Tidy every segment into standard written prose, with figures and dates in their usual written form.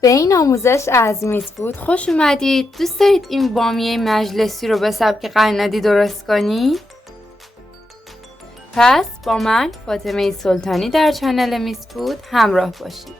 به این آموزش از میسفود خوش اومدید. دوست دارید این بامیه مجلسی رو به سبک قنادی درست کنید؟ پس با من فاطمه سلطانی در چنل میسفود همراه باشید.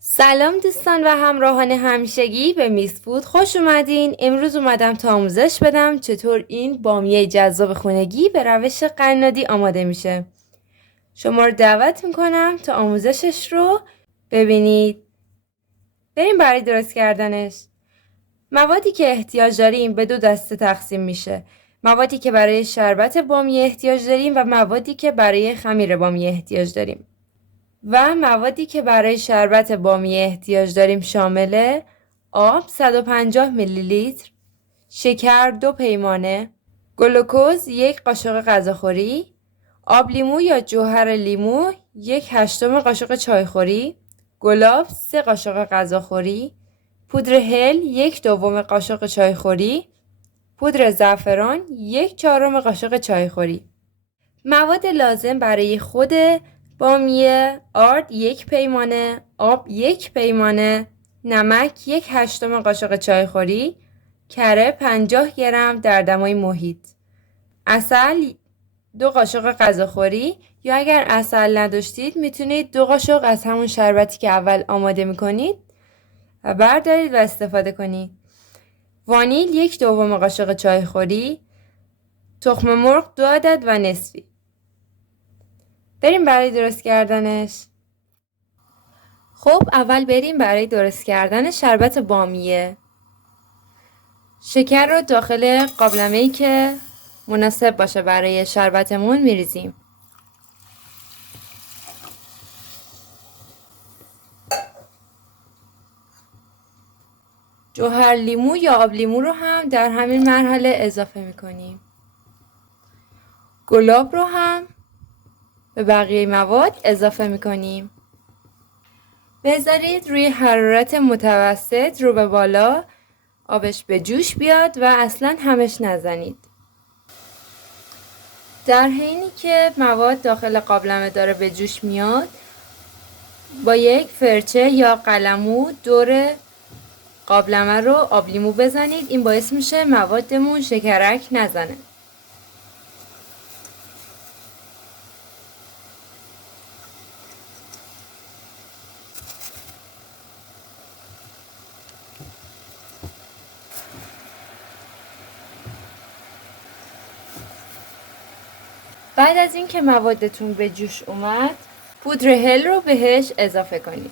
سلام دوستان و همراهان همیشگی، به میسفود خوش اومدین. امروز اومدم تا آموزش بدم چطور این بامیه جذاب خونگی به روش قنادی آماده میشه. شما رو دعوت میکنم تا آموزشش رو ببینید. بریم برای درست کردنش. موادی که احتیاج داریم به 2 دسته تقسیم میشه. موادی که برای شربت بامیه احتیاج داریم و موادی که برای خمیر بامیه احتیاج داریم. و موادی که برای شربت بامیه احتیاج داریم شامل آب 150 میلی لیتر، شکر 2 پیمانه، گلوکوز 1 قاشق غذاخوری، آب لیمو یا جوهر لیمو 1/8 قاشق چایخوری، گلاب 3 قاشق غذاخوری، پودر هل 1/2 قاشق چایخوری، پودر زعفران 1/4 قاشق چایخوری. مواد لازم برای خود بامیه: آرد 1 پیمانه، آب 1 پیمانه، نمک 1/8 قاشق چایخوری، کره 50 گرم در دمای محیط، عسل 2 قاشق غذاخوری، یا اگر عسل نداشتید میتونید 2 قاشق از همون شربتی که اول آماده میکنید و بردارید و استفاده کنید. وانیل 1/2 قاشق چایخوری، تخم مرغ 2 عدد و نصفی. بریم برای درست کردنش. خب اول بریم برای درست کردن شربت بامیه. شکر رو داخل قابلمه‌ای که مناسب باشه برای شربتمون میریزیم. جوهر لیمو یا آب لیمو رو هم در همین مرحله اضافه میکنیم. گلاب رو هم به بقیه مواد اضافه میکنیم. بذارید روی حرارت متوسط رو به بالا آبش به جوش بیاد و اصلا همش نزنید. در حینی که مواد داخل قابلمه داره به جوش میاد، با یک فرچه یا قلمو دور قابلمه رو آب لیمو بزنید. این باعث میشه موادمون شکرک نزنه. بعد از اینکه موادتون به جوش اومد، پودر هل رو بهش اضافه کنید.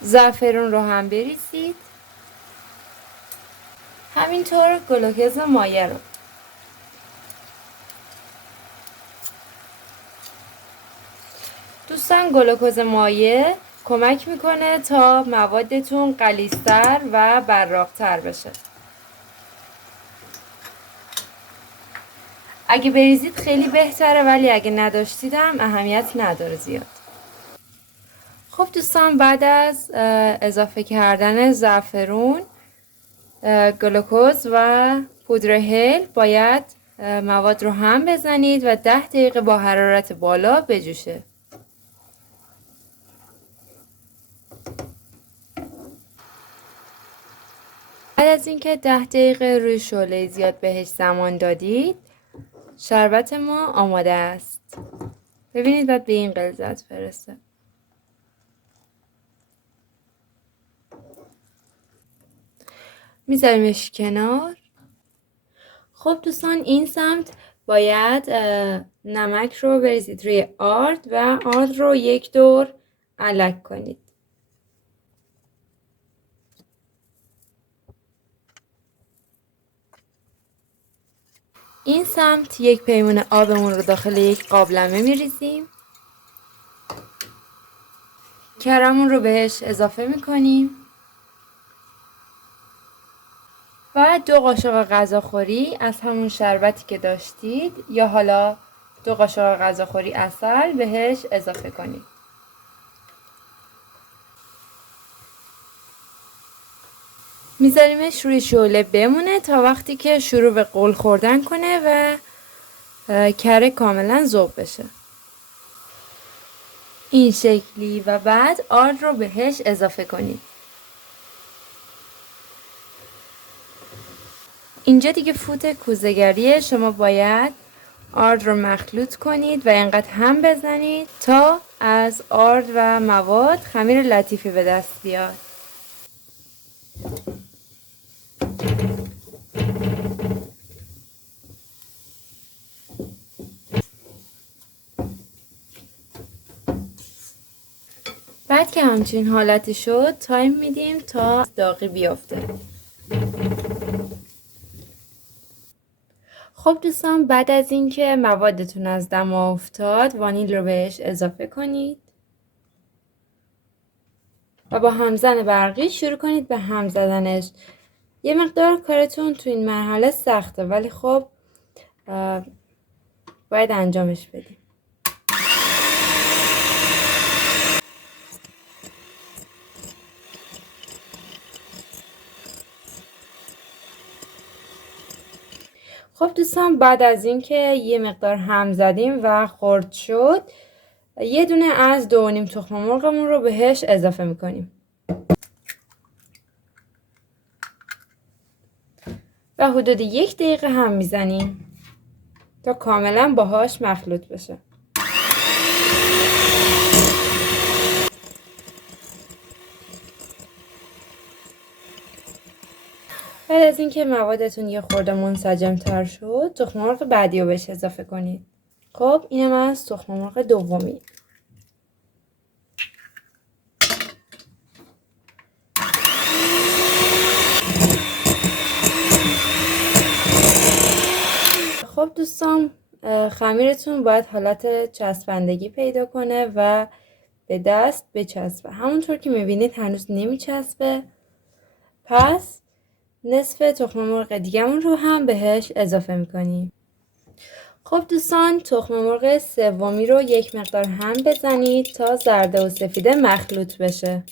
زعفرون رو هم بریزید. همینطور گلوکز مایه رو. دوستان گلوکز مایه کمک میکنه تا موادتون غلیظ‌تر و براق‌تر بشه. اگه بریزید خیلی بهتره، ولی اگه نداشتیدم اهمیت نداره زیاد. خب دوستان، بعد از اضافه کردن زعفرون، گلوکز و پودر هل باید مواد رو هم بزنید و 10 دقیقه با حرارت بالا بجوشه. بعد از اینکه 10 دقیقه روی شعله زیاد بهش زمان دادید، شربت ما آماده است. ببینید بعد به این غلظت برسه. میذاریمش کنار. خب دوستان، این سمت باید نمک رو بریزید روی آرد و آرد رو 1 دور الک کنید. این سمت یک پیمونه آبمون رو داخل یک قابلمه میریزیم. کرمون رو بهش اضافه میکنیم و 2 قاشق غذاخوری از همون شربتی که داشتید یا حالا 2 قاشق غذاخوری عسل بهش اضافه کنید. میذاریمش روی شعله بمونه تا وقتی که شروع به غل خوردن کنه و کره کاملا ذوب بشه. این شکلی و بعد آرد رو بهش اضافه کنید. اینجا دیگه فوت کوزه‌گریه، شما باید آرد رو مخلوط کنید و اینقدر هم بزنید تا از آرد و مواد خمیر لطیفی به دست بیاد. بعد که همچین حالتی شد تایم میدیم تا داغی بیافته. خب دوستان، بعد از اینکه موادتون از دم افتاد وانیل رو بهش اضافه کنید و با همزن برقی شروع کنید به هم زدنش. یه مقدار کارتون تو این مرحله سخته ولی خب باید انجامش بدیم. خب دوستان، بعد از اینکه یه مقدار هم زدیم و خرد شد یه دونه از 2.5 تخم مرغمون رو بهش اضافه میکنیم و حدود 1 دقیقه هم میزنیم تا کاملا باهاش مخلوط بشه. بعد از اینکه موادتون یه خورده منسجم تر شد تخم مرغ بعدی رو بهش اضافه کنید. خب اینم از تخم مرغ دومی. خب دوستان، خمیرتون باید حالت چسبندگی پیدا کنه و به دست بچسبه. همونطور که میبینید هنوز نمیچسبه، پس نصف تخم مرغ دیگه‌مون رو هم بهش اضافه میکنیم. خب دوستان، تخم مرغ سومی رو یک مقدار هم بزنید تا زرد و سفید مخلوط بشه.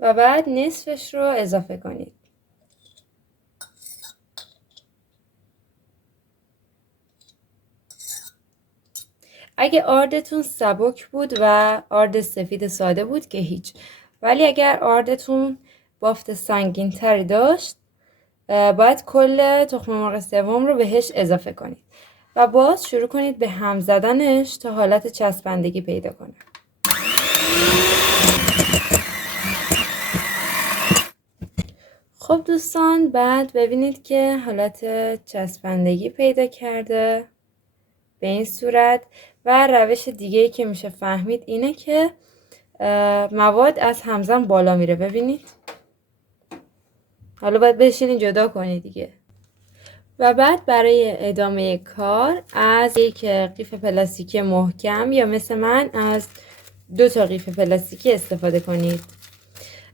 و بعد نصفش رو اضافه کنید. اگه آردتون سبک بود و آرد سفید ساده بود که هیچ، ولی اگر آردتون بافت سنگین تری داشت باید کل تخم مرغ سوم رو بهش اضافه کنید و باز شروع کنید به هم زدنش تا حالت چسبندگی پیدا کنه. خب دوستان، بعد ببینید که حالت چسبندگی پیدا کرده. به این صورت و روش دیگه‌ای که میشه فهمید اینه که مواد از همزن بالا میره. ببینید حالا باید بشینید جدا کنید دیگه. و بعد برای ادامه کار از یک قیف پلاستیکی محکم یا مثل من از 2 تا قیف پلاستیکی استفاده کنید.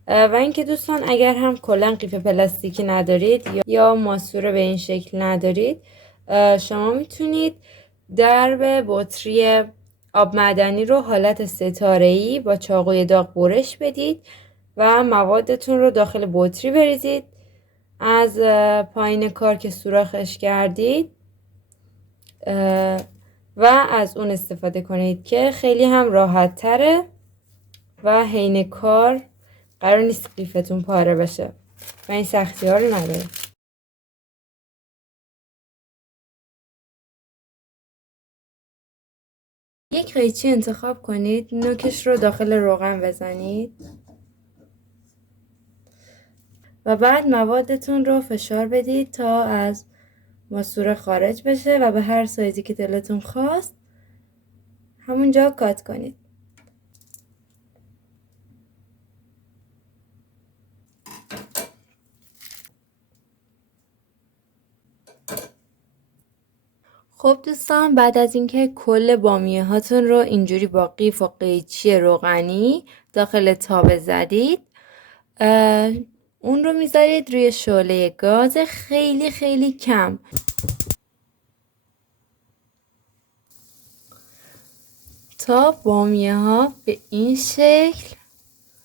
و اینکه دوستان اگر هم کلا قیف پلاستیکی ندارید یا ماسوره به این شکل ندارید، شما میتونید درب بطری آب معدنی رو حالت ستاره‌ای با چاقوی داغ برش بدید و موادتون رو داخل بطری بریزید. از پایین کار که سوراخش کردید و از اون استفاده کنید که خیلی هم راحت تره و حین کار قرار نیست قیفتون پاره بشه و این سختی ها رو نداره. یک قیچی انتخاب کنید، نوکش رو داخل روغن بزنید و بعد موادتون رو فشار بدید تا از ماسوره خارج بشه و به هر سایزی که دلتون خواست همونجا کات کنید. خب دوستان، بعد از اینکه کل بامیه هاتون رو اینجوری با قیف و قیچی روغنی داخل تابه زدید، اون رو میذارید روی شعله گاز خیلی خیلی کم تا بامیه ها به این شکل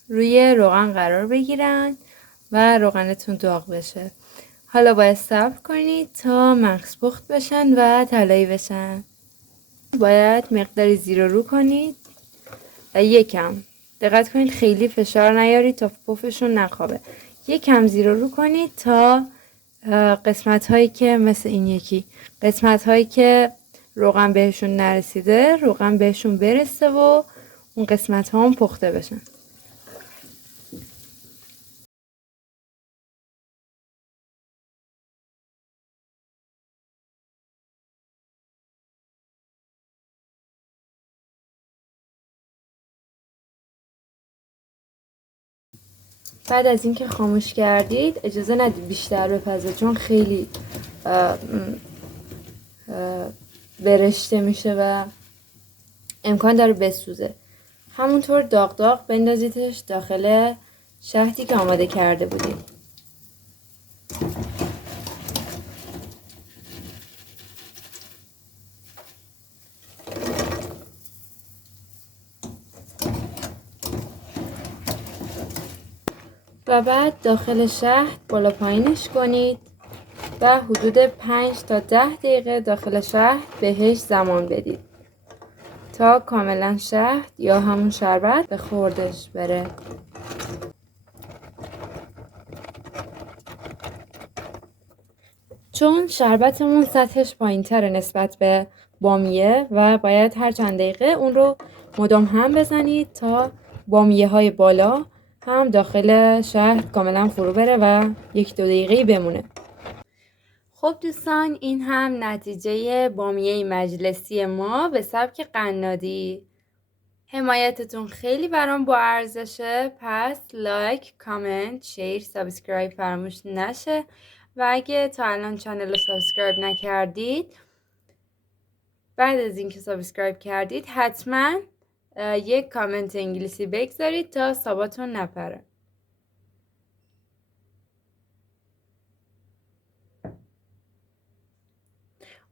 روی روغن قرار بگیرن و روغنتون داغ بشه. حالا باید صبر کنید تا مغز پخت بشن و طلایی بشن. باید مقداری زیر و رو کنید و یکم دقت کنید خیلی فشار نیارید تا پفشون نخوابه. یکم زیر و رو کنید تا قسمت هایی که مثل این یکی قسمت هایی که روغن بهشون نرسیده روغن بهشون برسه و اون قسمت ها هم پخته بشن. بعد از اینکه خاموش کردید اجازه ندید بیشتر بپزه چون خیلی برشته میشه و امکان داره بسوزه. همونطور داغ داغ بندازیدش داخل شهدی که آماده کرده بودیم. و بعد داخل شهد بالا پایینش کنید و حدود 5 تا 10 دقیقه داخل شهد بهش زمان بدید تا کاملا شهد یا همون شربت به خوردش بره. چون شربتمون سطحش پایین تره نسبت به بامیه و باید هر چند دقیقه اون رو مدام هم بزنید تا بامیه های بالا هم داخل شهد کاملا فرو بره و 1-2 دقیقه بمونه. خب دوستان، این هم نتیجه بامیه مجلسی ما به سبک قنادی. حمایتتون خیلی برام با ارزشه، پس لایک، کامنت، شیر، سابسکرایب فراموش نشه و اگه تا الان چنل رو سابسکرایب نکردید، بعد از اینکه سابسکرایب کردید حتما یک کامنت انگلیسی بگذارید تا حساباتون نپره.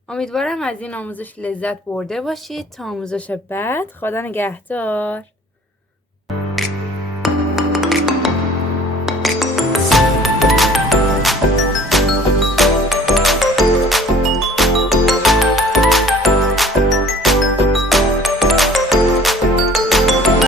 امیدوارم از این آموزش لذت برده باشید. تا آموزش بعد، خدا نگهدار.